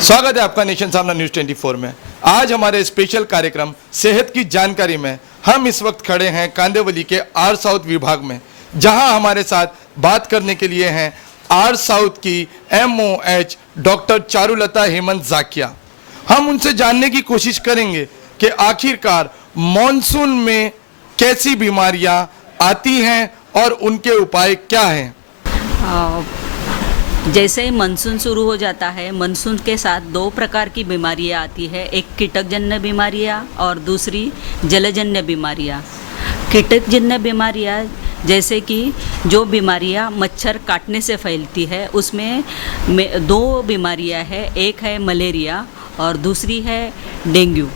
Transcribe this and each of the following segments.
स्वागत है आपका नेशन सामना न्यूज़ 24 में। आज हमारे स्पेशल कार्यक्रम सेहत की जानकारी में हम इस वक्त खड़े हैं कांदिवली के आर साउथ विभाग में, जहां हमारे साथ बात करने के लिए हैं आर साउथ की MOH डॉक्टर चारुलता हेमंत जाकिया। हम उनसे जानने की कोशिश करेंगे कि आखिरकार मॉनसून में कैसी बीमारियां आती हैं और उनके उपाय क्या हैं। जैसे ही मानसून शुरू हो जाता है, मानसून के साथ दो प्रकार की बीमारियां आती है, एक कीटकजन्य बीमारियां और दूसरी जलजन्य बीमारियां। कीटकजन्य बीमारियां जैसे कि जो बीमारियां मच्छर काटने से फैलती है, उसमें दो बीमारियां हैं, एक है मलेरिया और दूसरी है डेंगू।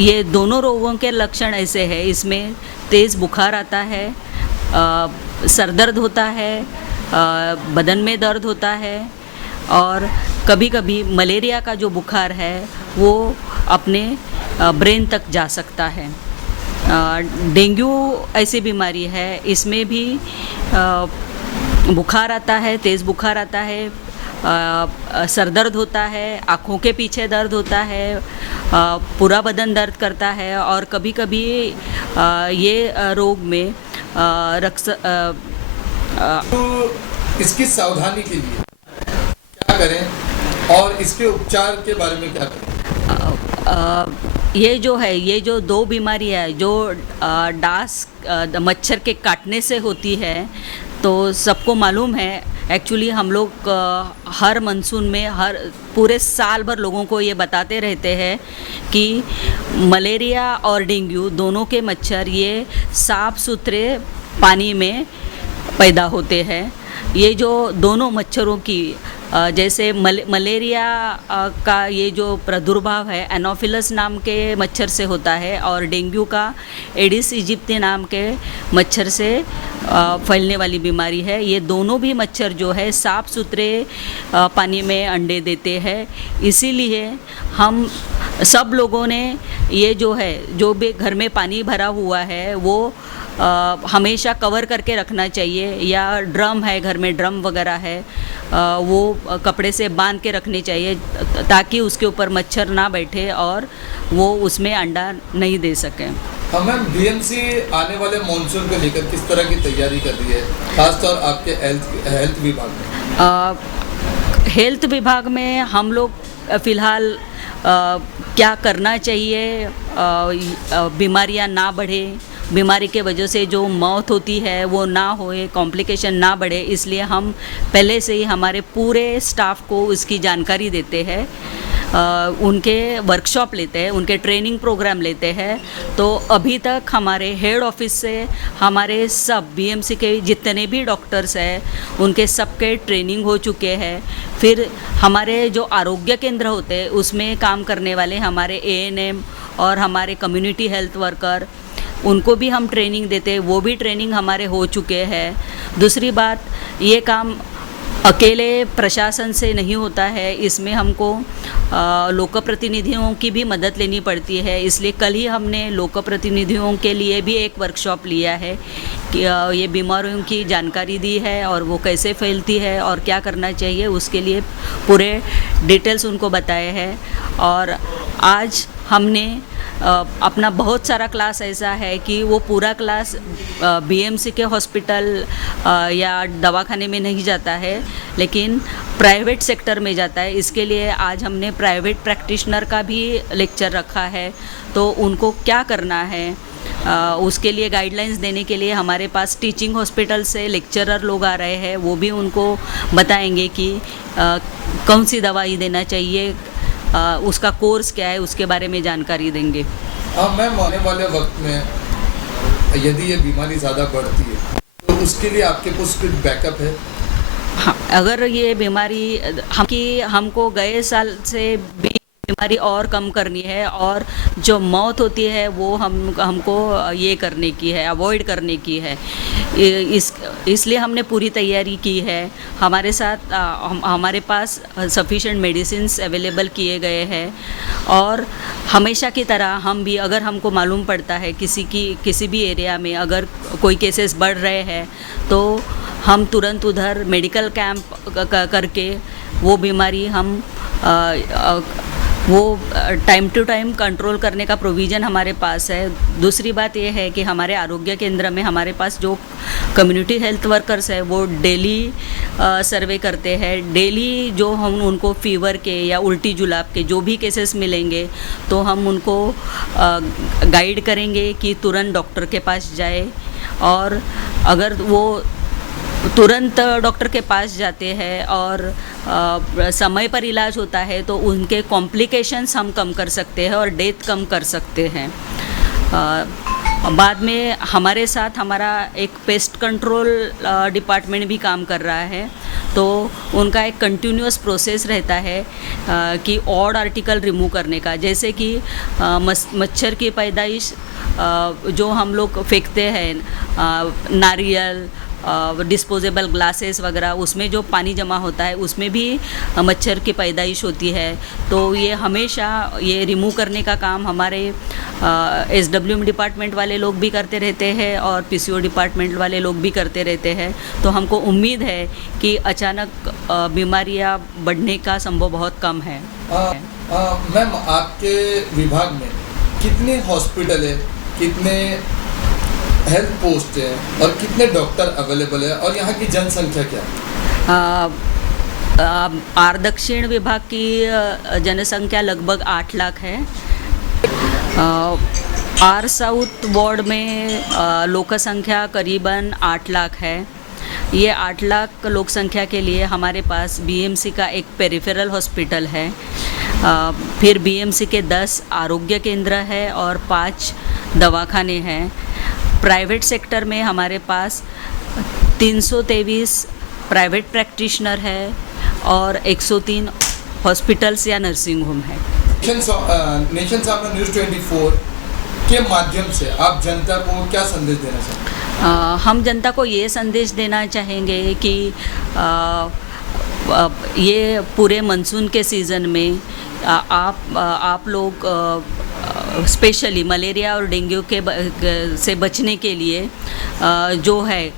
ये दोनों रोगों के लक्षण ऐसे हैं, इसमें तेज़ बुखार आता है, सर दर्द होता है, बदन में दर्द होता है और कभी कभी मलेरिया का जो बुखार है वो अपने ब्रेन तक जा सकता है। डेंगू ऐसी बीमारी है, इसमें भी बुखार आता है, तेज़ बुखार आता है, सर दर्द होता है, आँखों के पीछे दर्द होता है, पूरा बदन दर्द करता है और कभी कभी ये रोग में इसकी सावधानी के लिए क्या करें और इसके उपचार के बारे में क्या करें। ये जो दो बीमारियां है जो डास मच्छर के काटने से होती है, तो सबको मालूम है। एक्चुअली हम लोग हर मानसून में हर पूरे साल भर लोगों को ये बताते रहते हैं कि मलेरिया और डेंगू दोनों के मच्छर ये साफ सुथरे पानी में पैदा होते हैं। ये जो दोनों मच्छरों की जैसे मलेरिया का ये जो प्रादुर्भाव है एनोफिलस नाम के मच्छर से होता है और डेंगू का एडिस इजिप्टी नाम के मच्छर से फैलने वाली बीमारी है। ये दोनों भी मच्छर जो है साफ़ सुथरे पानी में अंडे देते हैं। इसीलिए हम सब लोगों ने ये जो भी घर में पानी भरा हुआ है वो हमेशा कवर करके रखना चाहिए, या ड्रम है घर में, ड्रम वगैरह है वो कपड़े से बांध के रखने चाहिए ताकि उसके ऊपर मच्छर ना बैठे और वो उसमें अंडा नहीं दे सके। मैम, BMC आने वाले मानसून को लेकर किस तरह की तैयारी कर रही है, खासतौर आपके हेल्थ विभाग में। हेल्थ विभाग में हम लोग फ़िलहाल क्या करना चाहिए, बीमारियां ना बढ़े, बीमारी के वजह से जो मौत होती है वो ना होए, कॉम्प्लिकेशन ना बढ़े, इसलिए हम पहले से ही हमारे पूरे स्टाफ को उसकी जानकारी देते हैं, उनके वर्कशॉप लेते हैं, उनके ट्रेनिंग प्रोग्राम लेते हैं। तो अभी तक हमारे हेड ऑफिस से हमारे सब BMC के जितने भी डॉक्टर्स हैं उनके सबके ट्रेनिंग हो चुके हैं। फिर हमारे जो आरोग्य केंद्र होते हैं उसमें काम करने वाले हमारे ANM और हमारे कम्युनिटी हेल्थ वर्कर, उनको भी हम ट्रेनिंग देते हैं, वो भी ट्रेनिंग हमारे हो चुके हैं। दूसरी बात, ये काम अकेले प्रशासन से नहीं होता है, इसमें हमको लोक प्रतिनिधियों की भी मदद लेनी पड़ती है। इसलिए कल ही हमने लोक प्रतिनिधियों के लिए भी एक वर्कशॉप लिया है कि ये बीमारियों की जानकारी दी है और वो कैसे फैलती है और क्या करना चाहिए, उसके लिए पूरे डिटेल्स उनको बताए हैं। और आज हमने अपना बहुत सारा क्लास ऐसा है कि वो पूरा क्लास BMC के हॉस्पिटल या दवाखाने में नहीं जाता है, लेकिन प्राइवेट सेक्टर में जाता है। इसके लिए आज हमने प्राइवेट प्रैक्टिशनर का भी लेक्चर रखा है, तो उनको क्या करना है उसके लिए गाइडलाइंस देने के लिए हमारे पास टीचिंग हॉस्पिटल से लेक्चरर लोग आ रहे हैं, वो भी उनको बताएंगे कि कौन सी दवाई देना चाहिए, उसका कोर्स क्या है, उसके बारे में जानकारी देंगे। मैम, आने वाले वक्त में यदि ये बीमारी ज़्यादा बढ़ती है तो उसके लिए आपके पास कुछ बैकअप है। हाँ, अगर ये बीमारी हमको गए साल से भी बीमारी और कम करनी है और जो मौत होती है वो हमको ये करने की है, अवॉइड करने की है, इसलिए हमने पूरी तैयारी की है। हमारे साथ हमारे पास सफिशेंट मेडिसिन्स अवेलेबल किए गए हैं और हमेशा की तरह हम भी, अगर हमको मालूम पड़ता है किसी भी एरिया में अगर कोई केसेस बढ़ रहे हैं तो हम तुरंत उधर मेडिकल कैंप करके वो बीमारी हम वो टाइम टू टाइम कंट्रोल करने का प्रोविज़न हमारे पास है। दूसरी बात ये है कि हमारे आरोग्य केंद्र में हमारे पास जो कम्युनिटी हेल्थ वर्कर्स है वो डेली सर्वे करते हैं। डेली जो हम उनको फीवर के या उल्टी जुलाब के जो भी केसेस मिलेंगे तो हम उनको गाइड करेंगे कि तुरंत डॉक्टर के पास जाए, और अगर वो तुरंत डॉक्टर के पास जाते हैं और समय पर इलाज होता है तो उनके कॉम्प्लिकेशंस हम कम कर सकते हैं और डेथ कम कर सकते हैं। बाद में हमारे साथ हमारा एक पेस्ट कंट्रोल डिपार्टमेंट भी काम कर रहा है, तो उनका एक कंटिन्यूअस प्रोसेस रहता है कि ऑड आर्टिकल रिमूव करने का, जैसे कि मच्छर की पैदाइश जो हम लोग फेंकते हैं, नारियल, डिस्पोजेबल ग्लासेस वगैरह, उसमें जो पानी जमा होता है उसमें भी मच्छर की पैदाइश होती है। तो ये हमेशा ये रिमूव करने का काम हमारे SWM डिपार्टमेंट वाले लोग भी करते रहते हैं और PCO डिपार्टमेंट वाले लोग भी करते रहते हैं। तो हमको उम्मीद है कि अचानक बीमारियां बढ़ने का संभव बहुत कम है। मैम, आपके विभाग में कितने हॉस्पिटल है, कितने हेल्थ पोस्ट है और कितने डॉक्टर अवेलेबल है, और यहाँ की जनसंख्या क्या है? आर दक्षिण विभाग की जनसंख्या लगभग 8 लाख है। आर साउथ वार्ड में लोक संख्या करीबन 8 लाख है। ये 8 लाख लोक संख्या के लिए हमारे पास BMC का एक पेरिफेरल हॉस्पिटल है, फिर BMC के 10 आरोग्य केंद्र है और 5 दवाखाने हैं। प्राइवेट सेक्टर में हमारे पास 323 प्राइवेट प्रैक्टिशनर है और 103 हॉस्पिटल्स या नर्सिंग होम है। नेशन सामना न्यूज़ 24 के माध्यम से आप जनता को क्या संदेश देना चाहते हैं? हम जनता को ये संदेश देना चाहेंगे कि ये पूरे मानसून के सीज़न में आप लोग स्पेशली मलेरिया और डेंगू से बचने के लिए जो है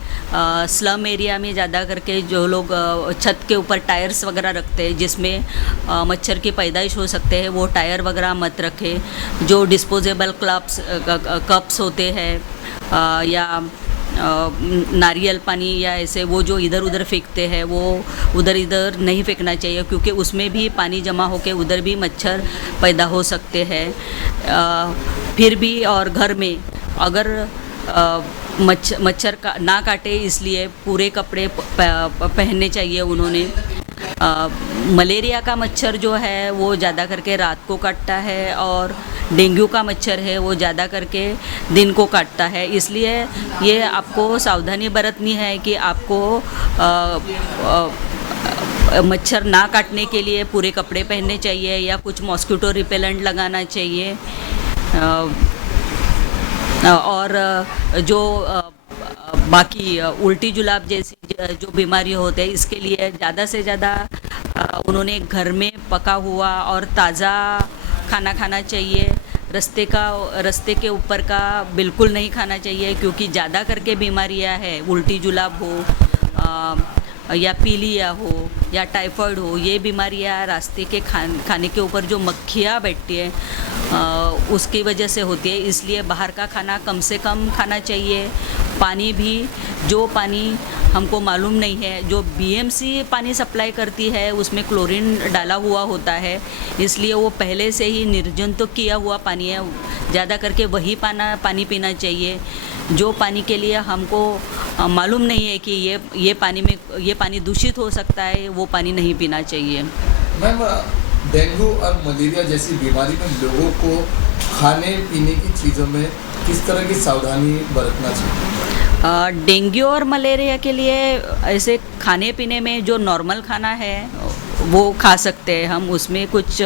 स्लम एरिया में ज़्यादा करके जो लोग छत के ऊपर टायर्स वगैरह रखते हैं जिसमें मच्छर की पैदाइश हो सकते हैं, वो टायर वगैरह मत रखें। जो डिस्पोजेबल कप्स होते हैं या नारियल पानी या ऐसे वो जो इधर उधर फेंकते हैं वो उधर इधर नहीं फेंकना चाहिए, क्योंकि उसमें भी पानी जमा होकर उधर भी मच्छर पैदा हो सकते हैं। फिर भी और घर में अगर मच्छर का ना काटे इसलिए पूरे कपड़े पहनने चाहिए उन्होंने। मलेरिया का मच्छर जो है वो ज़्यादा करके रात को काटता है और डेंगू का मच्छर है वो ज़्यादा करके दिन को काटता है, इसलिए ये आपको सावधानी बरतनी है कि आपको मच्छर ना काटने के लिए पूरे कपड़े पहनने चाहिए या कुछ मॉस्किटो रिपेलेंट लगाना चाहिए। और जो बाकी उल्टी जुलाब जैसी जो बीमारी होते हैं इसके लिए ज़्यादा से ज़्यादा उन्होंने घर में पका हुआ और ताज़ा खाना खाना चाहिए। रस्ते के ऊपर का बिल्कुल नहीं खाना चाहिए, क्योंकि ज़्यादा करके बीमारियां हैं, उल्टी जुलाब हो या पीलिया हो या टाइफाइड हो, ये बीमारियां रास्ते के खाने के ऊपर जो मक्खियाँ बैठती है उसकी वजह से होती है। इसलिए बाहर का खाना कम से कम खाना चाहिए। पानी भी, जो पानी हमको मालूम नहीं है, जो BMC पानी सप्लाई करती है उसमें क्लोरीन डाला हुआ होता है, इसलिए वो पहले से ही निर्जंतुक किया हुआ पानी है, ज़्यादा करके वही पानी पीना चाहिए। जो पानी के लिए हमको मालूम नहीं है कि ये पानी दूषित हो सकता है, वो पानी नहीं पीना चाहिए। मैम, डेंगू और मलेरिया जैसी बीमारी में लोगों को खाने पीने की चीज़ों में किस तरह की सावधानी बरतना चाहिए? डेंगू और मलेरिया के लिए ऐसे खाने पीने में जो नॉर्मल खाना है वो खा सकते हैं हम, उसमें कुछ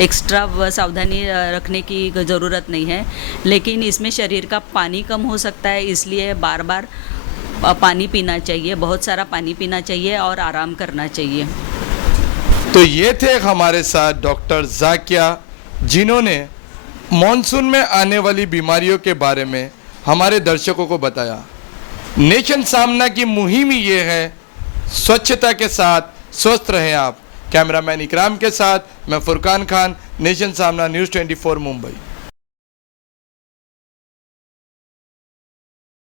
एक्स्ट्रा सावधानी रखने की ज़रूरत नहीं है। लेकिन इसमें शरीर का पानी कम हो सकता है, इसलिए बार बार पानी पीना चाहिए, बहुत सारा पानी पीना चाहिए और आराम करना चाहिए। तो ये थे हमारे साथ डॉक्टर जाकिया, जिन्होंने मॉनसून में आने वाली बीमारियों के बारे में हमारे दर्शकों को बताया। नेशन सामना की मुहिम ये है स्वच्छता के साथ स्वस्थ रहें आप। कैमरामैन इकराम के साथ मैं फुरकान खान, नेशन सामना न्यूज़ 24 मुंबई।